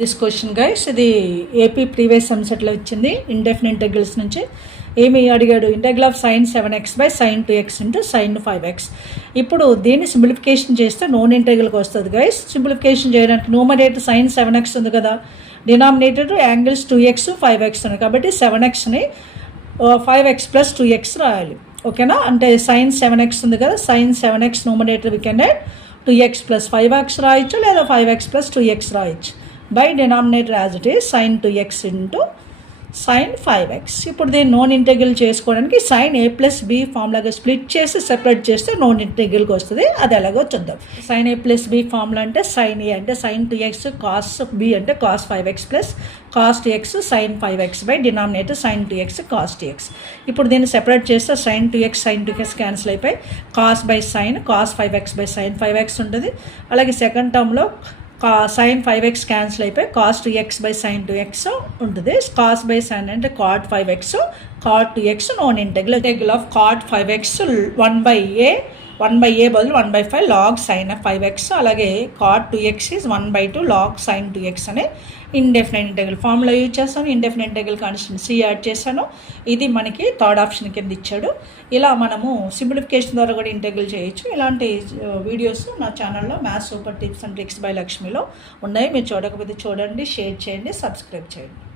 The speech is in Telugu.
దిస్ క్వశ్చన్ గైస్, ఇది ఏపీ ప్రీవియస్ సమ్సెట్లో ఇచ్చింది. ఇండెఫినిట్ ఇంటెగ్రల్స్ నుంచి ఏమి అడిగాడు? Integral of sin 7x by sin 2x into sin 5x. ఇప్పుడు దీన్ని సింప్లిఫికేషన్ చేస్తే నోన్ ఇంటెగ్రల్కి వస్తుంది గైస్. సింప్లిఫికేషన్ చేయడానికి న్యూమరేటర్ sin 7x ఉంది కదా, డినామినేటర్ యాంగిల్స్ 2x 5x ఉంది కాబట్టి 7xని 5x ప్లస్ 2x రాయాలి. ఓకేనా? అంటే sin 7x ఉంది కదా, sin 7x numerator we can add 2x plus 5x రాయొచ్చు, లేదా 5x ప్లస్ 2x రాయొచ్చు. By denominator as it is sin 2x into sin 5x. ఇప్పుడు దీన్ని నోన్ ఇంటెగ్రల్ చేసుకోవడానికి sin a ప్లస్ b ఫార్ములాగా స్ప్లిట్ చేసి సెపరేట్ చేస్తే నోన్ ఇంటెగ్రల్కి వస్తుంది. అది ఎలాగో చూద్దాం. sin a plus b formula అంటే sin a అంటే sin 2x, cos b అంటే cos 5x plus cos 2x sin 5x by denominator sin 2x cos 2x. ఇప్పుడు దీన్ని సెపరేట్ చేస్తే sin 2x sin 2x cancel అయిపోయి cos by sin cos 5x by sin 5x ఉంటుంది. అలాగే సెకండ్ టర్మ్లో sin 5x క్యాన్సిల్ అయిపోయి cos 2x by sin 2x ఉంటుంది. cos బై sin అంటే cot 5x cot 2x known integral of cot 5x 1/a బదులు 1/5 log sin 5x. అలాగే cot 2x is 1/2 log sin 2x అనే ఇండెఫినెట్ ఇంటెగ్రల్ ఫార్ములా యూజ్ చేస్తాను. Indefinite integral constant c add చేశాను. ఇది మనకి థర్డ్ ఆప్షన్ కింద ఇచ్చాడు. ఇలా మనము సింప్లిఫికేషన్ ద్వారా కూడా ఇంటెగ్రల్ చేయొచ్చు. ఇలాంటి వీడియోస్ నా ఛానల్లో maths super tips and tricks by లక్ష్మిలో ఉన్నాయి. మీరు చూడకపోతే చూడండి, షేర్ చేయండి, సబ్స్క్రైబ్ చేయండి.